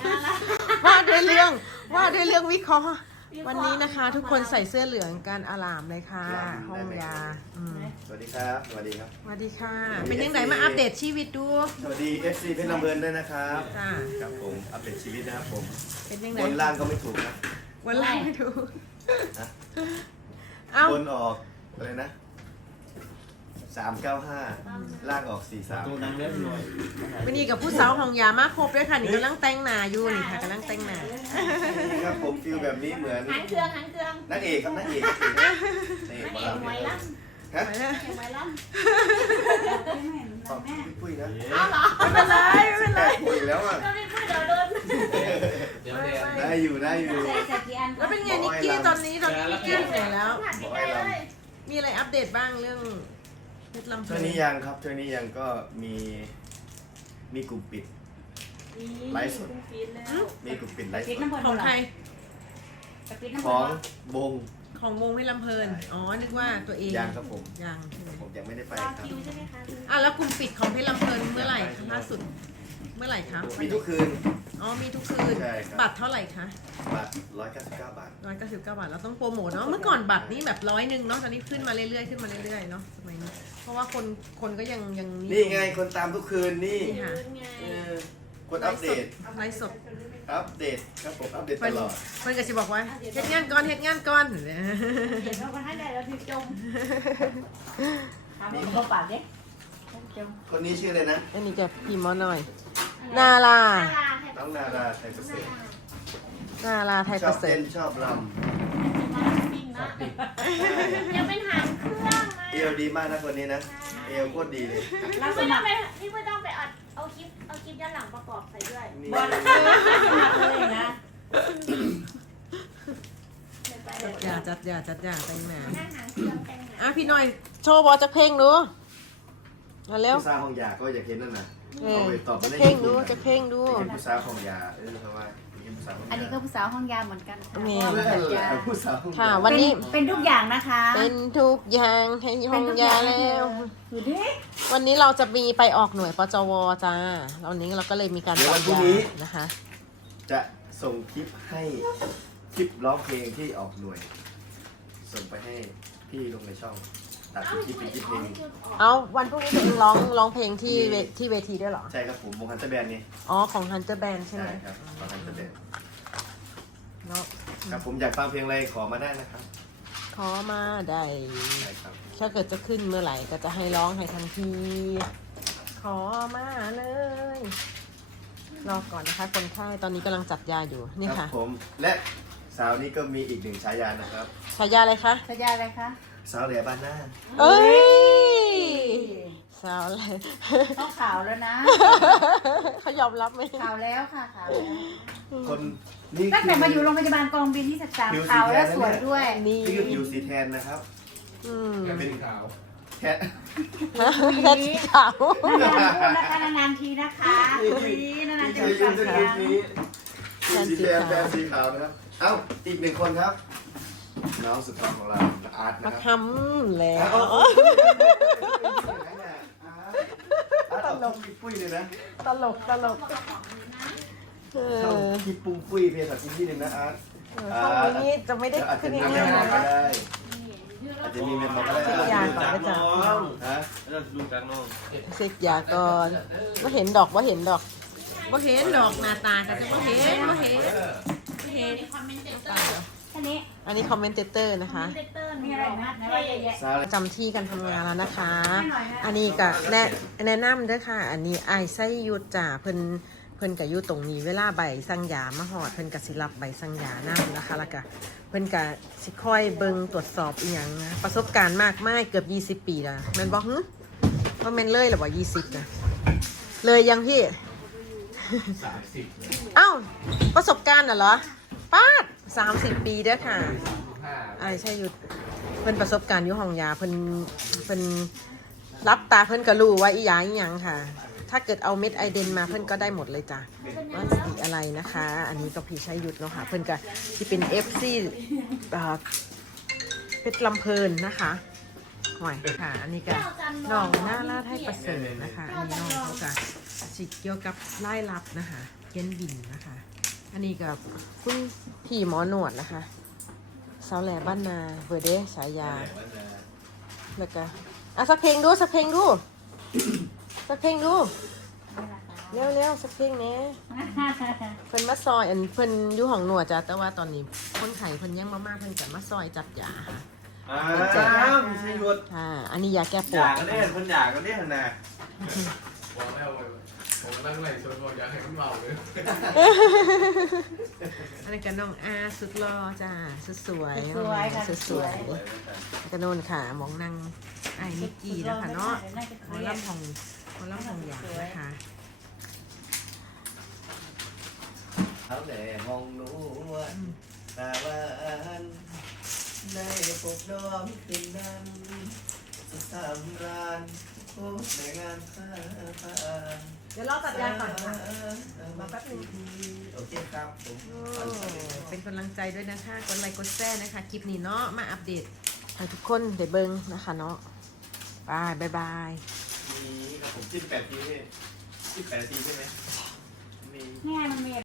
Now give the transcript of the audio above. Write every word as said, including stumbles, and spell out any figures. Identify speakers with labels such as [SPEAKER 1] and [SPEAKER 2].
[SPEAKER 1] ว่าด้วยเรื่องว่าด้วยเรื่องวิเคราะห์วันนี้นะคะ ทุกคนใส่เสื้อเหลืองกันอลามเลยค่ะห้องยา
[SPEAKER 2] สวัสดีครับสวัสดีครับ
[SPEAKER 1] สวัสดีค่ะเป็นยังไงมาอัปเดตชีวิตดู
[SPEAKER 2] สวัสดี เอฟ ซี เพชรลำเพลินด้วยนะครับครับผมอัปเดตชีวิตนะครับผม
[SPEAKER 1] เป็นยังไง
[SPEAKER 2] บนล่างก็ไม่ถูกนะ
[SPEAKER 1] บนล่างไม่ถูก
[SPEAKER 2] บนออกอะไรนะสามเก้าห้าล่างออกสี่สาม
[SPEAKER 1] วันนี้กับผู้สาวของยามาครบด้วยค่ะนี่กำลังแต่งหน้าอยู่นี่ค่ะกำลังแต่งหน้า
[SPEAKER 2] ครับผมฟิลแบบนี้เหมือน
[SPEAKER 3] หางเครื่องหางเครื่อง
[SPEAKER 2] นักเอกครับนักเอก
[SPEAKER 3] นี่หมอลำไว้ล่ำ
[SPEAKER 2] ฮะ
[SPEAKER 3] ไว้ล่
[SPEAKER 2] ำตอบพี่ปุ้ยนะ
[SPEAKER 3] อ้าวเหรอ
[SPEAKER 1] ไม่เป็นไรไม่เป็นไร
[SPEAKER 2] ปุ้ยแล้วอ่ะ
[SPEAKER 3] ก็ไม่พูดเดี๋ยวโดน
[SPEAKER 2] ได้อยู่ได้อยู่
[SPEAKER 1] แล้วเป็นไงนิกกี้ตอนนี้ตอนนี้นิกกี้เหนื่อยแล้วมีอะไรอัปเดตบ้างเรื่อง
[SPEAKER 2] เท่านี้ยังครับเท่านี้ยังก็มีมีกลุ่มปิดไลฟ์สดมีกลุ่มปิดไลฟ์สด
[SPEAKER 1] ของใคร
[SPEAKER 2] ของวง
[SPEAKER 1] ของวงไม่ลำเพลินอ๋อนึกว่าตัวเอง
[SPEAKER 2] ยังครับผม
[SPEAKER 1] ยัง
[SPEAKER 2] ผมยังไม่ได้ไปครับ
[SPEAKER 1] อ่ะแล้วกลุ่มปิดของเพชรลำเพลินเมื่อไหร่ล่าสุดเมื่อไหร่ครับ
[SPEAKER 2] มีทุกคืน
[SPEAKER 1] อ๋อมีทุกคืนบัตรเท่าไหร่คะ
[SPEAKER 2] บัตรร้อยเก้าสิบเก้าบาท
[SPEAKER 1] ร้อยเก้าสิบเก้าบาทเราต้องโปรโมทเนาะเมื่อก่อนบัตรนี่แบบร้อยหนึ่งเนาะตอนนี้ขึ้นมาเรื่อยๆขึ้นมาเรื่อยๆเนาะสมัยนี้เพราะว่าคนคนก็ยังยัง
[SPEAKER 2] นี่ไงคนตามทุกคืนนี่คนอัปเดต
[SPEAKER 1] ไลฟ์สด
[SPEAKER 2] อัปเดตครับผมอัปเดตตลอด
[SPEAKER 1] เพื่อนก็จะบอกว่าเฮ็ดงานก่อนเฮ็ดงานก่อน
[SPEAKER 3] เดี๋ยวเราไปให้ได้แล้วพี่จมทำให้เขาปากเด็ก
[SPEAKER 2] คนนี้ชื่ออะไรนะ
[SPEAKER 1] อันนี้จะพิมพ์มาหน่อยนาลา
[SPEAKER 2] น้องนาลาไทยประเสริฐ
[SPEAKER 1] นาลาไทยประเสริฐ
[SPEAKER 2] ชอบรำ
[SPEAKER 3] ยังเป็นหางเครื่อง
[SPEAKER 2] เอวดีมากนะคนนี้นะเอวโคตรดีเลย
[SPEAKER 3] นี่ไม่ต้องไปนี่ไม่ต้องไปอัดเอาคลิปเอาคลิปย้อนหลังประกอบใส่ด้วยบอลเลยนะ
[SPEAKER 1] อย่าจัดอย่าจัดอย่าแต่งหน้าอ่ะพี่หน่อยโชว์บอลจะเพลงดูมาเร็ว
[SPEAKER 2] ผู้สาวของยาก็อยากเห็นนั่นนะ
[SPEAKER 1] เพลงดูจะเพลงดู
[SPEAKER 2] ผู้สาวของยาเออเพราะว่า
[SPEAKER 3] อันนี้ก็ผู้สาวห้องยาเหมือนกัน
[SPEAKER 1] ค่ะวันนี้
[SPEAKER 3] เป็นทุกอย่างนะคะ
[SPEAKER 1] เป็นทุกอย่างให้ห้องยาแล้ววันนี้เราจะมีไปออกหน่วยปจวจ้าวันนี้เราก็เลยมีการ
[SPEAKER 2] จัดยาจะส่งคลิปให้คลิปร้องเพลงที่ออกหน่วยส่งไปให้พี่ลงในช่องตัดคลิปเป็นคลิปเพลง
[SPEAKER 1] เอาวันพรุ่งนี้ตัวเองร้องร้องเพลงที่ที่เวทีด้วยหรอ
[SPEAKER 2] ใช่ครับผมวงฮันเตอร์แบนด์นี่
[SPEAKER 1] อ๋อของฮันเตอร์แบนด์ใช่ไหม
[SPEAKER 2] ใช่ครับของฮันเตอร์แบนด์ครับผมอยากฟังเพลงอะไรขอมาได้นะครับ
[SPEAKER 1] ขอมาได้ถ้าเกิดจะขึ้นเมื่อไหร่ก็จะให้ร้องให้ทันทีขอมาเลยรอก่อนนะคะคนไข้ตอนนี้กำลังจัดยาอยู่นี่ค่ะ
[SPEAKER 2] ผมและสาวนี้ก็มีอีกหนึ่งฉายานะครับ
[SPEAKER 1] ฉายาอะไรคะ
[SPEAKER 3] ฉายาอะไรคะ
[SPEAKER 2] สาวเหลือบ้านหน้า
[SPEAKER 1] เอ้ยสาวอะไร
[SPEAKER 3] ต้องข่าวแล้วนะ
[SPEAKER 1] เขายอมรับไหม
[SPEAKER 3] ข่าวแล้วค่ะข่าวแล้ว
[SPEAKER 2] คนนี่
[SPEAKER 3] ตั้งแต่มาอยู่โรงพยาบาลกองบินที่สิบสามข่าวแล้วสวยด้วย
[SPEAKER 2] นี่คือผิวสีแทนนะครับ
[SPEAKER 1] อืม
[SPEAKER 2] เป็นขาวแทน
[SPEAKER 1] แทนสีขาว
[SPEAKER 3] นานๆทีนะคะนี่นานๆจะมีข่าว
[SPEAKER 2] สีสีแทนแทนสีขาวนะครับเอ้าอีกหนึ่งคนครับน้องสุดท้องของเราอาร์ตนะครับ
[SPEAKER 1] มาทำแล้ว
[SPEAKER 2] ตลกปุ้ยเลยนะ
[SPEAKER 1] ตลกตลก
[SPEAKER 2] เข้าคิดปุ้งปุ้ยเพศสัตว์ที่นึงนะอาร์ต
[SPEAKER 1] ช่องนี้จะไม่ได้ขึ้นง่ายๆนะ
[SPEAKER 2] อาจจะมีเมมเบอร์ได้
[SPEAKER 1] เช็คยาก่อนก็จะ
[SPEAKER 2] ฮะดูจากน้อง
[SPEAKER 1] เช็คยาก่อนว่าเห็นดอกว่าเห็นดอกว่าเห็นดอกหน้าตาก็จะว่าเห็นว่าเห็นเห็น
[SPEAKER 3] อันนี้
[SPEAKER 1] อันนี้คอมเมนเตอร์นะคะจำที่กันทำงานแล้วนะคะอันนี้ก็แนะแนะนำด้วยค่ะอันนี้ไอไส้ยุดจ่าเพิ่นเพิ่นกับยุตรงนี้เวลาใบสั่งยามาหอดเพิ่นกับสิรับใบสั่งยานั่นนะคะแล้วก็เพิ่นกับสิคอยเบิ่งตรวจสอบอีหยังนะประสบการณ์มากมายเกือบยี่สิบปีแล้วแม่นบอกฮึว่าแม่นเลยหรือว่ายี่สิบนะเลยยังพี่
[SPEAKER 2] สามสิบ
[SPEAKER 1] เอ้าประสบการณ์น่ะเหรอป้าดสามสิบปีเด้อค่ะไอ้ใช่ยุดเพิ่นประสบการณ์อยู่ห้องยาเพิ่นเพิ่นรับตาเพิ่นก็รู้ว่าอีหยังอีหยังค่ะถ้าเกิดเอาเม็ดไอเดนมาเพิ่นก็ได้หมดเลยจ้ะว่าสีอะไรนะคะอันนี้ก็พี่ใช้ยุดเนาะค่ะเพิ่นก็ที่เป็น เอฟ ซี เพชรลำเพลินนะคะห่วยค่ะอันนี้ก็น้องหน้าลาดให้ประเสริฐนะคะอันนี้น้องเขาก็สิเกี่ยวกับไล่ลับนะคะเขียนบินนะคะอันนี้กับคุณพี่หมอหนวดนะคะสาวแหล่บ้านนาเบอร์เดสายาแล้วก็อ่ะสักเพลงดูสักเพลงดู สักเพลงดูเร็วเร็วๆสักเพลงเนี้ยเพิ่นมาซอยอันเพิ่นอยู่ห้องหนวดจ้ะแต่ว่าตอนนี้คนไข้เพิ่นยังมามากเพิ่นจะมาซอยจับยาค่ะ
[SPEAKER 2] อ้าวมีชัยยุทธ
[SPEAKER 1] อ่าอันนี้ยาแก้ป
[SPEAKER 2] อ
[SPEAKER 1] วด
[SPEAKER 2] ยากกันได้คนอยากกันได้ขนาด
[SPEAKER 4] บอกแล้วผมนั่งไหลชนบอกอยากให้มันเมาเลย
[SPEAKER 1] อันนี้ก็น้องอาสุดหล่อจ้าสุดสวย
[SPEAKER 3] สวยค่ะ
[SPEAKER 1] สุดสวยแล้วก็โน่นค่ะมองนางไอ้นิกกี้นะคะเนาะหมอลำของหมอลำของหยางนะคะ
[SPEAKER 2] เขาแต่มองนวลตาหวานได้ปกดอมขึ้นดันสุดสำราญโอ้ในงานข้าพา
[SPEAKER 1] เดี๋ยวรอตัดยาก่อนค่ะ มาแป๊บนึง
[SPEAKER 2] โอเคครับผม
[SPEAKER 1] โอ้เป็นกำลังใจด้วยนะคะกดไลค์กดแชร์นะคะคลิปนี้เนาะมาอัปเดตให้ทุกคนได้เบิ่งนะคะเนาะบายบายบาย
[SPEAKER 2] มีครับผมจิ้มแปดทีนี่จิ้มแปดทีใช่ไหมมี
[SPEAKER 3] นี่ไงมันมี